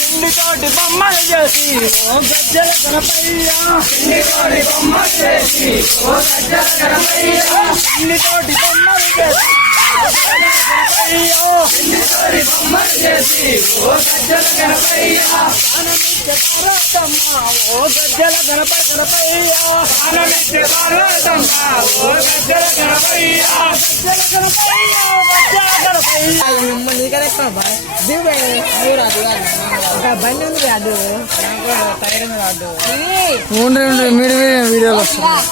పిండితోటి బొమ్మలు చేసి ఓ గజ్జల గణపయ్య పిండితోటి బొమ్మలు చేసి ఓ గజ్జల గణపయ్య పిండితోటి బొమ్మలు చేసి పిండితోటి బొమ్మలు చేసి ఓ గజ్జల గణపయ్య ఓ గజ్జల గణపయ్య ఓ గజ్జల గణపయ్య బండి ఉంది రాదు టైర్ రాదు మీరు వీడియోలు వస్తున్నాయి.